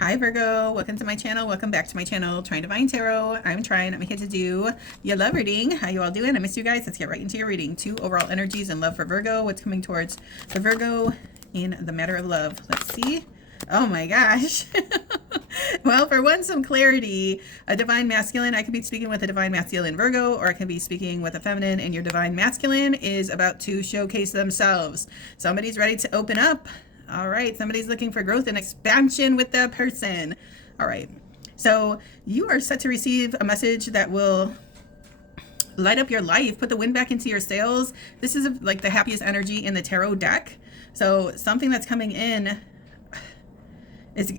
Hi Virgo, welcome to my channel. Welcome back to my channel, Trine Divine Tarot. I'm Trine. I'm here to do your love reading. How you all doing? I missed you guys. Let's get right into your reading. 2 overall energies and love for Virgo. What's coming towards the Virgo in the matter of love? Let's see. Oh my gosh. Well, for one, some clarity. A divine masculine, I could be speaking with a divine masculine Virgo, or I can be speaking with a feminine, and your divine masculine is about to showcase themselves. Somebody's ready to open up. All right, somebody's looking for growth and expansion with that person. All right, so you are set to receive a message that will light up your life, put the wind back into your sails. This is like the happiest energy in the tarot deck. So something that's coming in is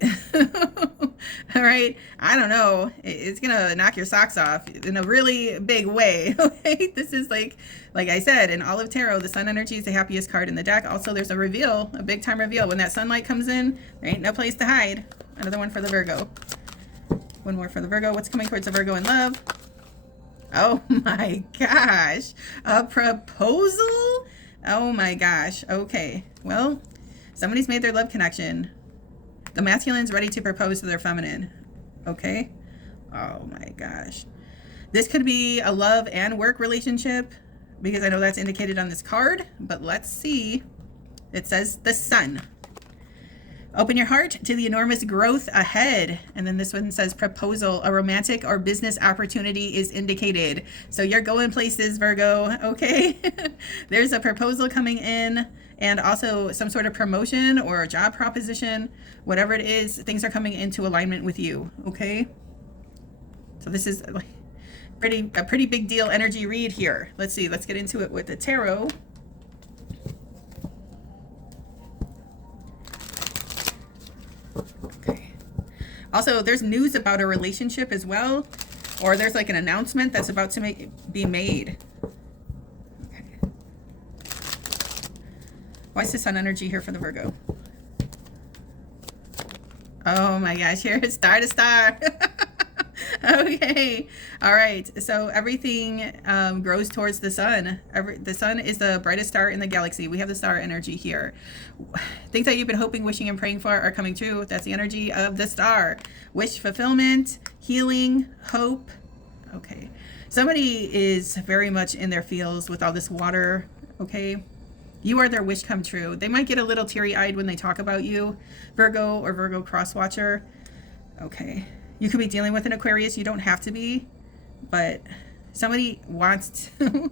all right, I don't know, it's gonna knock your socks off in a really big way. Okay, this is like I said, in all of tarot, the sun energy is the happiest card in the deck. Also, there's a reveal, a big time reveal. When that sunlight comes in, there ain't no place to hide. Another one for the Virgo. One more for the Virgo. What's coming towards the Virgo in love? Oh my gosh, a proposal. Oh my gosh. Okay, well, somebody's made their love connection. The masculine's ready to propose to their feminine. Okay. Oh my gosh. This could be a love and work relationship, because I know that's indicated on this card, but let's see. It says the sun. Open your heart to the enormous growth ahead. And then this one says proposal. A romantic or business opportunity is indicated. So you're going places, Virgo. Okay. There's a proposal coming in, and also some sort of promotion or a job proposition. Whatever it is, things are coming into alignment with you. Okay. So this is a pretty big deal energy read here. Let's see. Let's get into it with the tarot. Okay. Also, there's news about a relationship as well, or there's like an announcement that's about to be made. Okay. Why is the sun energy here for the Virgo? Oh my gosh, here it's star to star. Okay. All right. So everything grows towards the sun. The sun is the brightest star in the galaxy. We have the star energy here. Things that you've been hoping, wishing, and praying for are coming true. That's the energy of the star. Wish fulfillment, healing, hope. Okay. Somebody is very much in their feels with all this water. Okay. You are their wish come true. They might get a little teary-eyed when they talk about you, Virgo or Virgo cross-watcher. Okay. You could be dealing with an Aquarius. You don't have to be, but somebody wants to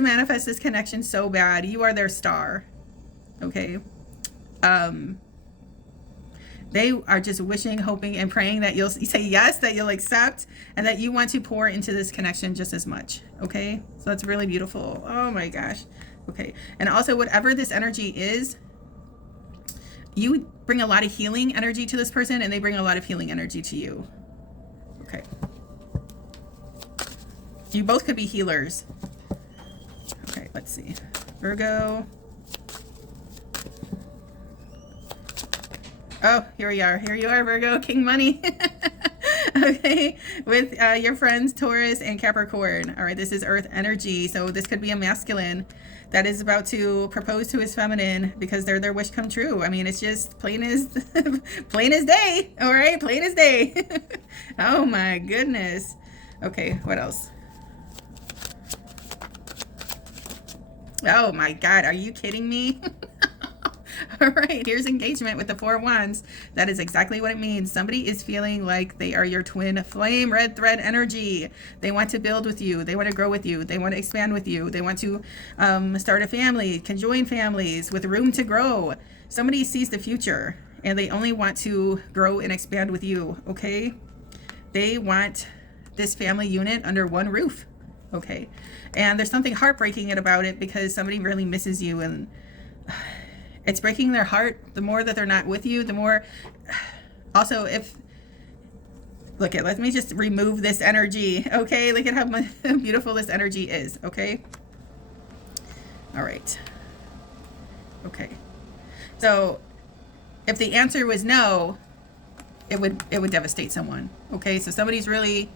manifest this connection so bad. You are their star. Okay. They are just wishing, hoping, and praying that you'll say yes, that you'll accept, and that you want to pour into this connection just as much. Okay. So that's really beautiful. Oh my gosh. Okay. And also, whatever this energy is, you bring a lot of healing energy to this person, and they bring a lot of healing energy to you. Okay. You both could be healers. Okay, let's see. Virgo. Oh, here we are. Here you are, Virgo. King Money. Okay, with your friends Taurus and Capricorn. All right, this is Earth energy, so this could be a masculine that is about to propose to his feminine because they're their wish come true. I mean, it's just plain as plain as day. All right, plain as day. Oh my goodness. Okay, what else? Oh my God, are you kidding me? All right, here's engagement with the 4 wands. That is exactly what it means. Somebody is feeling like they are your twin flame, red thread energy. They want to build with you. They want to grow with you. They want to expand with you. They want to start a family, conjoin families with room to grow. Somebody sees the future and they only want to grow and expand with you, okay? They want this family unit under one roof, okay? And there's something heartbreaking about it because somebody really misses you, and it's breaking their heart. The more that they're not with you, the more. Also, let me just remove this energy. Okay, look at how beautiful this energy is. Okay. All right. Okay. So, if the answer was no, it would devastate someone. Okay, so somebody's really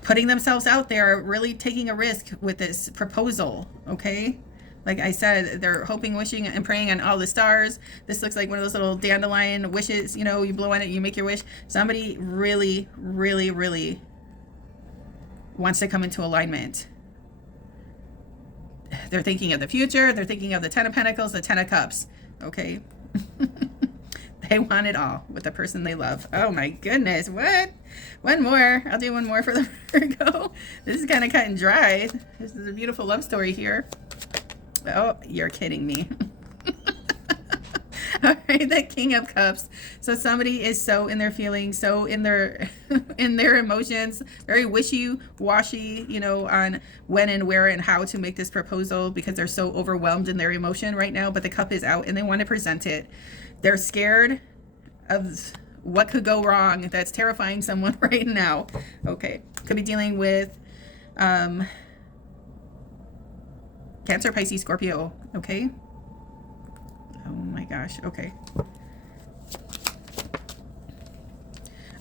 putting themselves out there, really taking a risk with this proposal. Okay. Like I said, they're hoping, wishing, and praying on all the stars. This looks like one of those little dandelion wishes, you know, you blow on it, you make your wish. Somebody really, really, really wants to come into alignment. They're thinking of the future. They're thinking of the Ten of Pentacles, the Ten of Cups. Okay. They want it all with the person they love. Oh my goodness. What? One more. I'll do one more for the Virgo. This is kind of cut and dry. This is a beautiful love story here. Oh, you're kidding me. All right, the King of Cups. So somebody is so in their feelings, so in their in their emotions, very wishy-washy, you know, on when and where and how to make this proposal, because they're so overwhelmed in their emotion right now. But the cup is out and they want to present it. They're scared of what could go wrong. That's terrifying someone right now. Okay, could be dealing with Cancer, Pisces, Scorpio. Okay. Oh my gosh. Okay.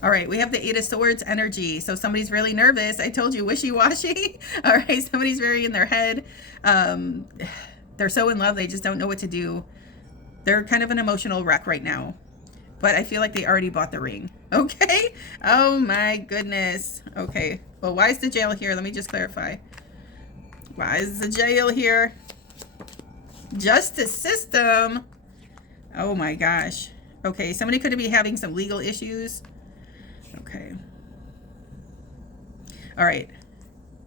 All right. We have the Eight of Swords energy. So somebody's really nervous. I told you, wishy-washy. All right. Somebody's very in their head. They're so in love. They just don't know what to do. They're kind of an emotional wreck right now. But I feel like they already bought the ring. Okay. Oh my goodness. Okay. Well, why is the Jail here? Let me just clarify. Why is the Jail here? Justice system. Oh my gosh. Okay, somebody could be having some legal issues. Okay. All right.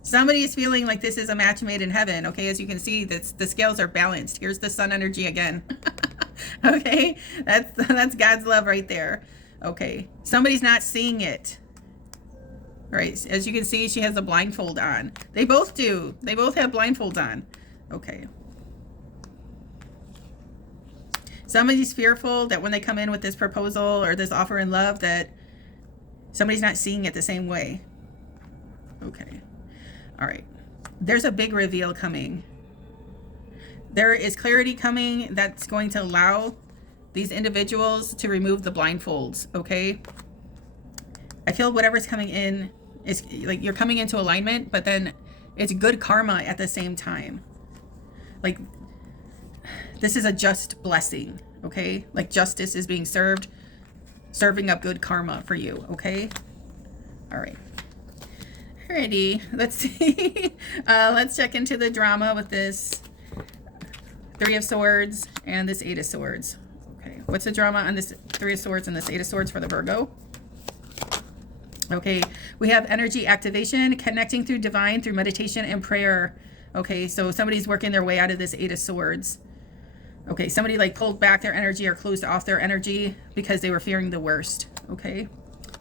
Somebody is feeling like this is a match made in heaven. Okay, as you can see, the scales are balanced. Here's the sun energy again. Okay, that's God's love right there. Okay, somebody's not seeing it. All right, as you can see, she has a blindfold on. They both do. They both have blindfolds on. Okay. Somebody's fearful that when they come in with this proposal or this offer in love, that somebody's not seeing it the same way. Okay. All right. There's a big reveal coming. There is clarity coming that's going to allow these individuals to remove the blindfolds. Okay. I feel whatever's coming in is like you're coming into alignment, but then it's good karma at the same time. Like, this is a just blessing, okay? Like justice is being served, serving up good karma for you, okay? All right. Alrighty, let's see. Let's check into the drama with this Three of Swords and this Eight of Swords. Okay, what's the drama on this Three of Swords and this Eight of Swords for the Virgo? Okay, we have energy activation, connecting through divine, through meditation and prayer. Okay, so somebody's working their way out of this Eight of Swords. Okay, somebody like pulled back their energy or closed off their energy because they were fearing the worst. Okay,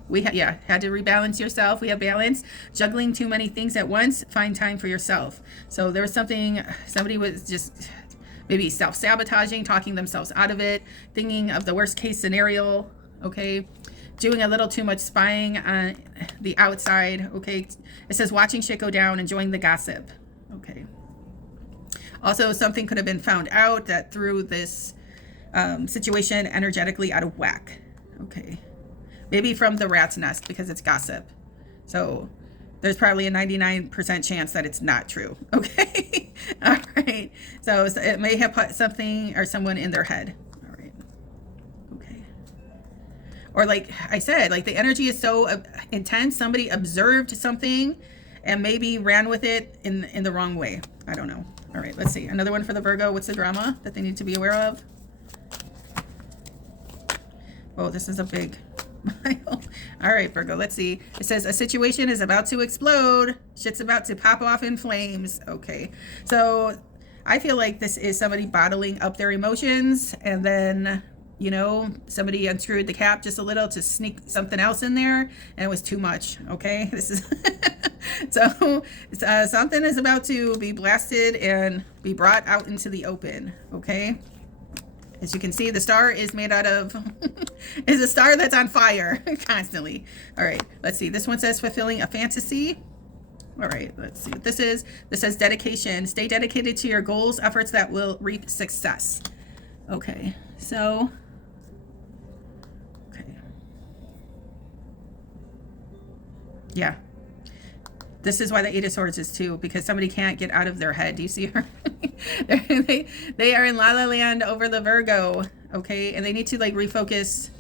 we had to rebalance yourself. We have balance. Juggling too many things at once. Find time for yourself. So there was something, somebody was just maybe self-sabotaging, talking themselves out of it, thinking of the worst case scenario. Okay, doing a little too much spying on the outside. Okay, it says watching shit go down, enjoying the gossip. Okay. Also, something could have been found out that threw this situation energetically out of whack. Okay. Maybe from the rat's nest because it's gossip. So there's probably a 99% chance that it's not true. Okay. All right. So it may have put something or someone in their head. All right. Okay. Or like I said, like the energy is so intense. Somebody observed something and maybe ran with it in the wrong way. I don't know. All right, let's see. Another one for the Virgo. What's the drama that they need to be aware of? Oh, this is a big pile. All right, Virgo, let's see. It says a situation is about to explode. Shit's about to pop off in flames. Okay, so I feel like this is somebody bottling up their emotions, and then, you know, somebody unscrewed the cap just a little to sneak something else in there, and it was too much. Okay, this is so something is about to be blasted and be brought out into the open. Okay, as you can see, the star is made out of is a star that's on fire constantly. All right, let's see. This one says fulfilling a fantasy. All right, let's see what this is. This says dedication. Stay dedicated to your goals, efforts that will reap success. Okay, so yeah, This is why the Eight of Swords is too, because somebody can't get out of their head. Do you see her? they are in La La Land over the Virgo, okay? And they need to like refocus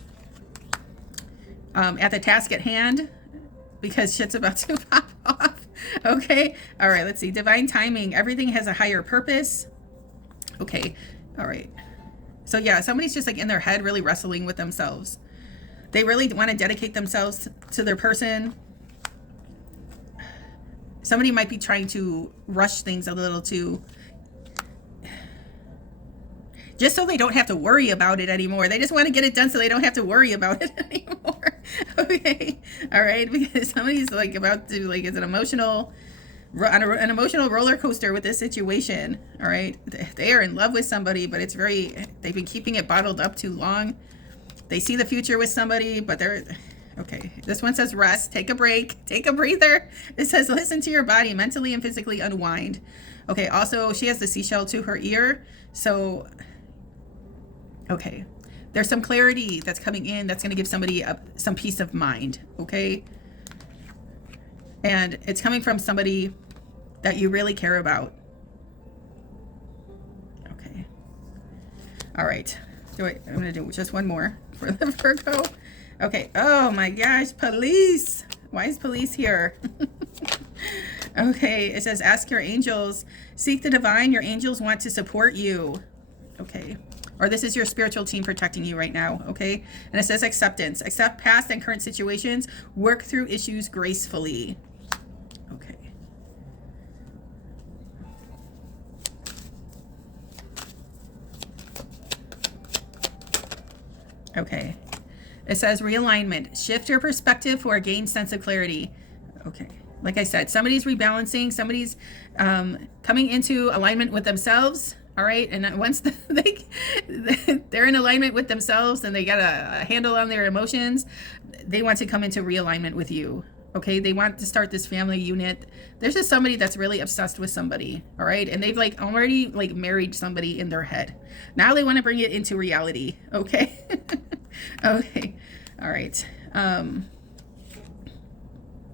at the task at hand, because shit's about to pop off, okay? All right, let's see. Divine timing. Everything has a higher purpose. Okay, all right. So yeah, somebody's just like in their head really wrestling with themselves. They really want to dedicate themselves to their person. Somebody might be trying to rush things a little too, just so they don't have to worry about it anymore. They just want to get it done so they don't have to worry about it anymore. Okay. All right. Because somebody's like about to, like, it's an emotional roller coaster with this situation. All right. They are in love with somebody, but it's they've been keeping it bottled up too long. They see the future with somebody, but they're, okay. This one says rest, take a break, take a breather. It says listen to your body, mentally and physically unwind. Okay. Also, she has the seashell to her ear. So, okay. There's some clarity that's coming in that's going to give somebody some peace of mind. Okay. And it's coming from somebody that you really care about. Okay. All right. I'm going to do just one more for the Virgo. Okay. Oh my gosh. Police. Why is police here? Okay. It says, ask your angels. Seek the divine. Your angels want to support you. Okay. Or this is your spiritual team protecting you right now. Okay. And it says acceptance. Accept past and current situations. Work through issues gracefully. Okay. Okay. It says realignment. Shift your perspective for a gained sense of clarity. Okay. Like I said, somebody's rebalancing. Somebody's coming into alignment with themselves. All right. And once they're in alignment with themselves and they got a handle on their emotions, they want to come into realignment with you. Okay. They want to start this family unit. There's just somebody that's really obsessed with somebody. All right. And they've like already like married somebody in their head. Now they want to bring it into reality. Okay. Okay. All right.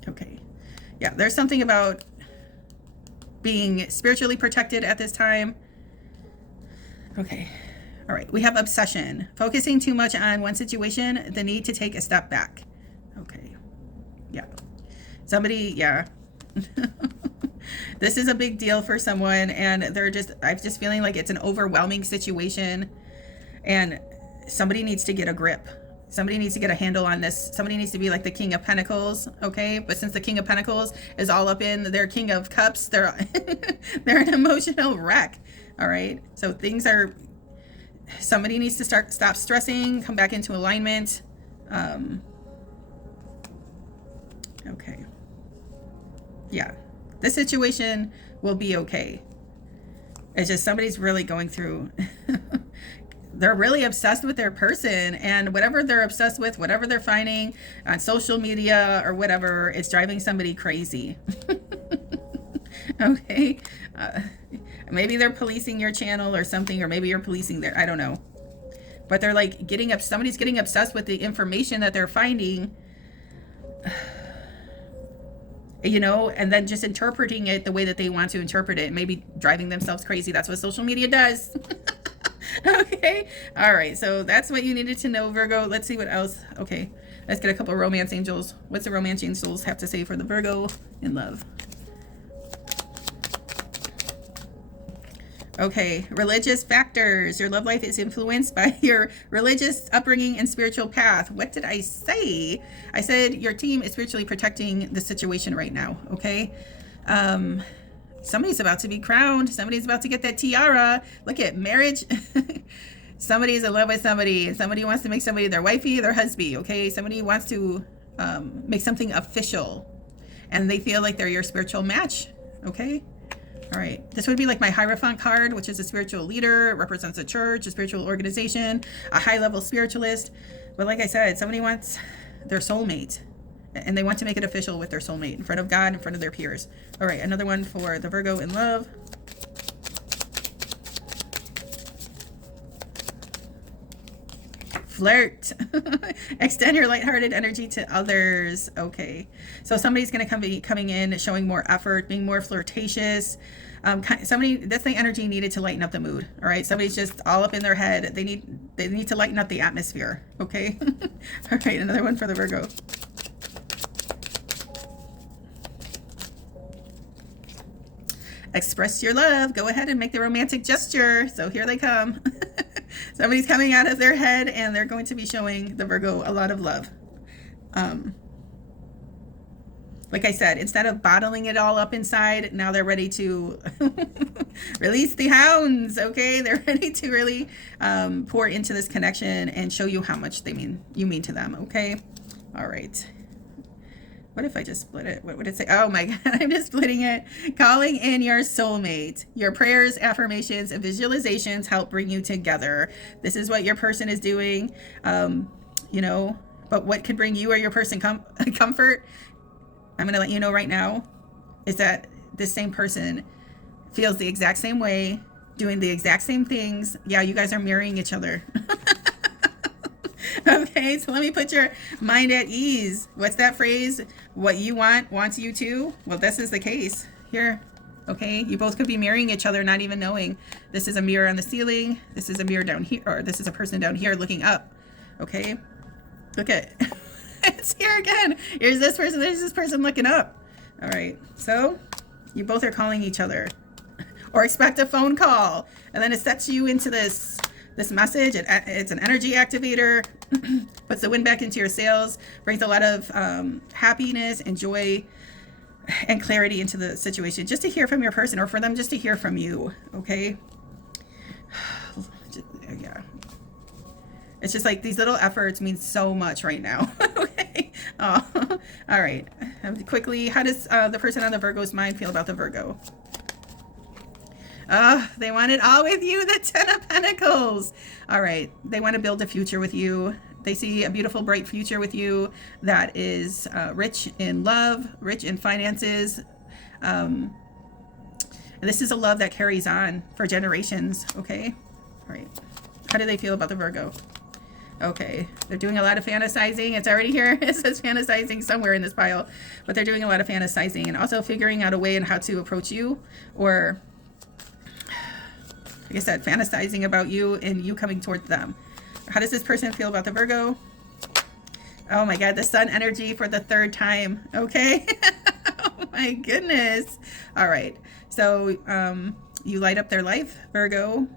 Okay. Yeah. There's something about being spiritually protected at this time. Okay. All right. We have obsession. Focusing too much on one situation, the need to take a step back. Okay. Yeah. Somebody, yeah. This is a big deal for someone, and I'm just feeling like it's an overwhelming situation, and somebody needs to get a grip. Somebody needs to get a handle on this. Somebody needs to be like the King of Pentacles, okay? But since the King of Pentacles is all up in their King of Cups, they're an emotional wreck, all right? So somebody needs to stop stressing, come back into alignment. Okay. Yeah. This situation will be okay. It's just somebody's really going through... They're really obsessed with their person, and whatever they're obsessed with, whatever they're finding on social media or whatever, it's driving somebody crazy. Okay. Maybe they're policing your channel or something, or maybe you're policing I don't know. But they're like somebody's getting obsessed with the information that they're finding, you know, and then just interpreting it the way that they want to interpret it, maybe driving themselves crazy. That's what social media does. Okay. All right. So that's what you needed to know, Virgo. Let's see what else. Okay. Let's get a couple of romance angels. What's the romance angels have to say for the Virgo in love? Okay. Religious factors. Your love life is influenced by your religious upbringing and spiritual path. What did I say? I said your team is spiritually protecting the situation right now. Okay. Somebody's about to be crowned. Somebody's about to get that tiara. Look at marriage. Somebody's in love with somebody, and somebody wants to make somebody their wifey, their husband. Okay. Somebody wants to make something official, and they feel like they're your spiritual match. Okay. All right. This would be like my Hierophant card, which is a spiritual leader. It represents a church, a spiritual organization, a high level spiritualist. But like I said, somebody wants their soulmate, and they want to make it official with their soulmate in front of God, in front of their peers. All right, another one for the Virgo in love. flirt. Extend your lighthearted energy to others. Okay, so somebody's going to be coming in, showing more effort, being more flirtatious. Somebody, that's the energy needed to lighten up the mood. All right, somebody's just all up in their head. They need to lighten up the atmosphere. Okay. All right, another one for the Virgo. Express your love. Go ahead and make the romantic gesture. So here they come. Somebody's coming out of their head and they're going to be showing the Virgo a lot of love. Like I said, instead of bottling it all up inside, now they're ready to release the hounds. Okay, they're ready to really pour into this connection and show you how much you mean to them. Okay, all right. What if I just split it? What would it say? Oh my God, I'm just splitting it. Calling in your soulmate. Your prayers, affirmations, and visualizations help bring you together. This is what your person is doing. You know, but what could bring you or your person comfort? I'm going to let you know right now is that this same person feels the exact same way, doing the exact same things. Yeah, you guys are mirroring each other. Okay, so let me put your mind at ease. What's that phrase? What you want wants you too? Well, this is the case here. Okay, you both could be mirroring each other, not even knowing. This is a mirror on the ceiling. This is a mirror down here, or this is a person down here looking up. Okay, look at it's here again. Here's this person. There's this person looking up. All right, so you both are calling each other, or expect a phone call, and then it sets you into this message. It's an energy activator, puts the wind back into your sails, brings a lot of happiness and joy and clarity into the situation, just to hear from your person, or for them just to hear from you. Okay, yeah, it's just like these little efforts mean so much right now. Okay, oh, all right, quickly, how does the person on the Virgo's mind feel about the Virgo? They want it all with you, the Ten of Pentacles. All right, they want to build a future with you. They see a beautiful, bright future with you that is rich in love, rich in finances. And this is a love that carries on for generations, okay? All right, how do they feel about the Virgo? Okay, they're doing a lot of fantasizing. It's already here. It says fantasizing somewhere in this pile, but they're doing a lot of fantasizing and also figuring out a way and how to approach you, or like I said, fantasizing about you and you coming towards them. How does this person feel about the Virgo? Oh my God, the sun energy for the third time. Okay. Oh my goodness. All right. So you light up their life, Virgo.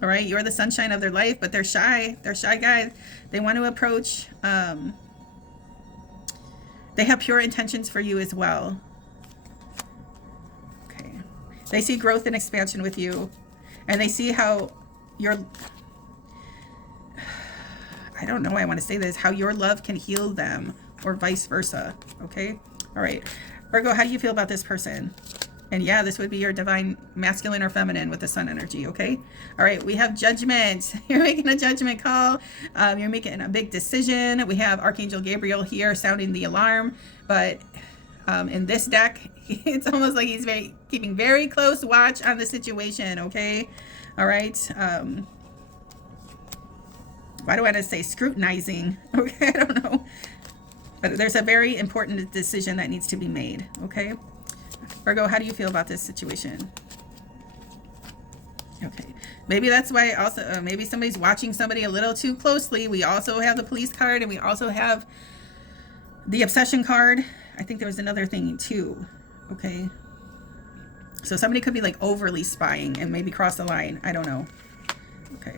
All right. You're the sunshine of their life, but they're shy. They're shy guys. They want to approach. They have pure intentions for you as well. Okay. They see growth and expansion with you. And they see how I don't know why I want to say this, how your love can heal them, or vice versa. Okay. All right, Virgo, how do you feel about this person? And yeah, this would be your divine masculine or feminine with the sun energy. Okay. All right, we have judgment. You're making a judgment call. You're making a big decision. We have Archangel Gabriel here sounding the alarm, but in this deck, it's almost like he's keeping very close watch on the situation. Okay. All right. Why do I want to say scrutinizing? Okay, I don't know. But there's a very important decision that needs to be made. Okay. Virgo, how do you feel about this situation? Okay. Maybe that's why also, maybe somebody's watching somebody a little too closely. We also have the police card, and we also have the obsession card. I think there was another thing too. Okay. So somebody could be like overly spying and maybe cross the line. I don't know. Okay.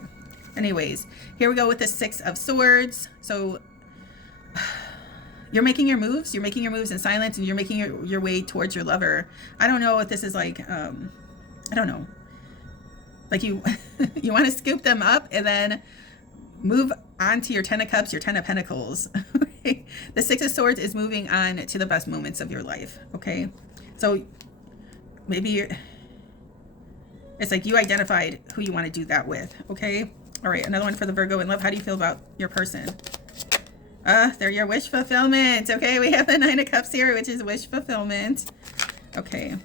Anyways, here we go with the Six of Swords. So you're making your moves. You're making your moves in silence, and you're making your way towards your lover. I don't know what this is like. I don't know. Like you want to scoop them up and then move on to your Ten of Cups, your Ten of Pentacles. Okay? The Six of Swords is moving on to the best moments of your life. Okay. So maybe it's like you identified who you want to do that with. Okay. All right. Another one for the Virgo in love. How do you feel about your person? They're your wish fulfillment. Okay. We have the Nine of Cups here, which is wish fulfillment. Okay.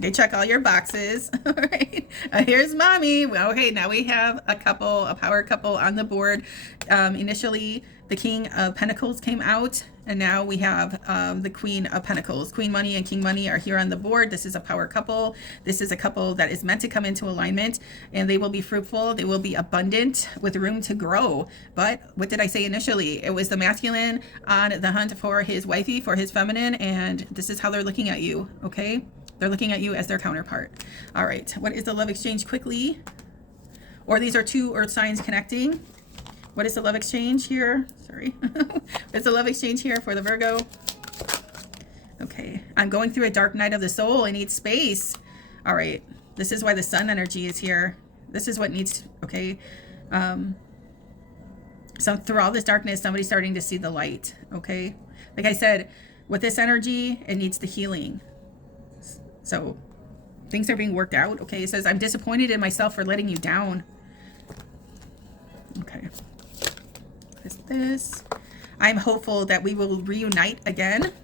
They check all your boxes. All right. Here's mommy. Well, okay, now we have a couple, a power couple on the board. Initially, the King of Pentacles came out, and now we have the Queen of Pentacles. Queen Money and King Money are here on the board. This is a power couple. This is a couple that is meant to come into alignment, and they will be fruitful. They will be abundant with room to grow. But what did I say initially? It was the masculine on the hunt for his wifey, for his feminine, and this is how they're looking at you, okay? They're looking at you as their counterpart. All right, what is the love exchange quickly? Or these are two earth signs connecting. What is the love exchange here? Sorry. What's the love exchange here for the Virgo? Okay, I'm going through a dark night of the soul. I need space. All right, this is why the sun energy is here. This is what needs, okay. So through all this darkness, somebody's starting to see the light, okay? Like I said, with this energy, it needs the healing. So things are being worked out, okay? It says, I'm disappointed in myself for letting you down. Okay. What is this? I'm hopeful that we will reunite again.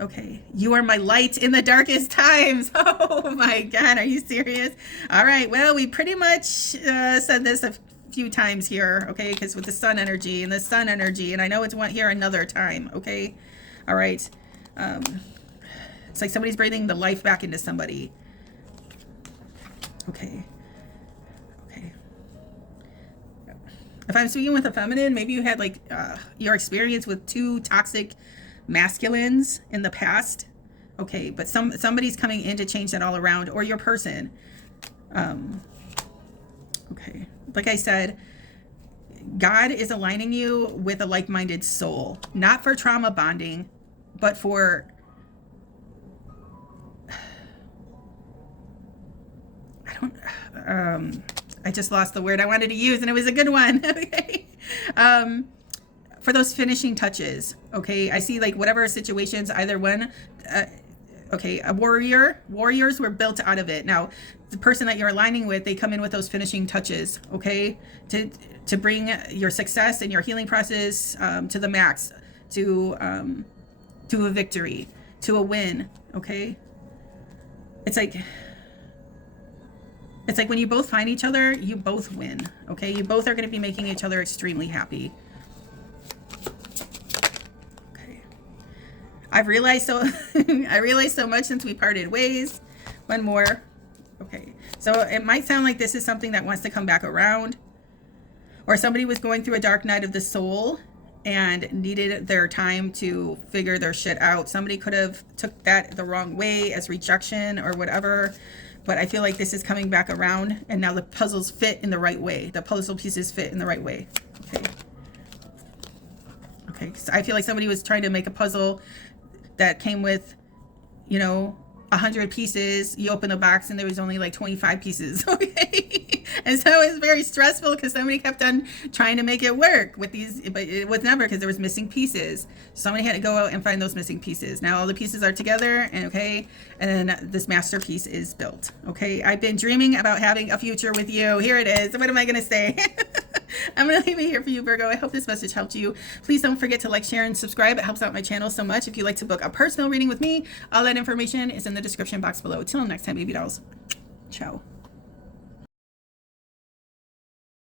Okay. You are my light in the darkest times. Oh my God. Are you serious? All right. Well, we pretty much said this a few times here, okay? Because with the sun energy and the sun energy, and I know it's one here another time, okay? All right. It's like somebody's breathing the life back into somebody. Okay. Okay. If I'm speaking with a feminine, maybe you had like your experience with two toxic masculines in the past. Okay, but somebody's coming in to change that all around, or your person. Okay. Like I said, God is aligning you with a like-minded soul, not for trauma bonding, but for I just lost the word I wanted to use, and it was a good one. Okay. For those finishing touches. Okay. I see like whatever situations, either one, okay, warriors were built out of it. Now, the person that you're aligning with, they come in with those finishing touches, okay, to bring your success and your healing process to the max, to a victory, to a win, okay? It's like when you both find each other, you both win, okay? You both are going to be making each other extremely happy. I've realized I realized so much since we parted ways. One more. Okay. So it might sound like this is something that wants to come back around, or somebody was going through a dark night of the soul and needed their time to figure their shit out. Somebody could have took that the wrong way as rejection or whatever, but I feel like this is coming back around, and now the puzzles fit in the right way. The puzzle pieces fit in the right way. Okay. Okay. So I feel like somebody was trying to make a puzzle that came with, 100 pieces. You open the box and there was only like 25 pieces. Okay. And so it was very stressful because somebody kept on trying to make it work with these, but it was never, because there was missing pieces. Somebody had to go out and find those missing pieces. Now all the pieces are together, and okay, and then this masterpiece is built. Okay. I've been dreaming about having a future with you. Here it is. What am I going to say? I'm going to leave it here for you, Virgo. I hope this message helped you. Please don't forget to like, share, and subscribe. It helps out my channel so much. If you'd like to book a personal reading with me, all that information is in the description box below. Till next time, baby dolls. Ciao.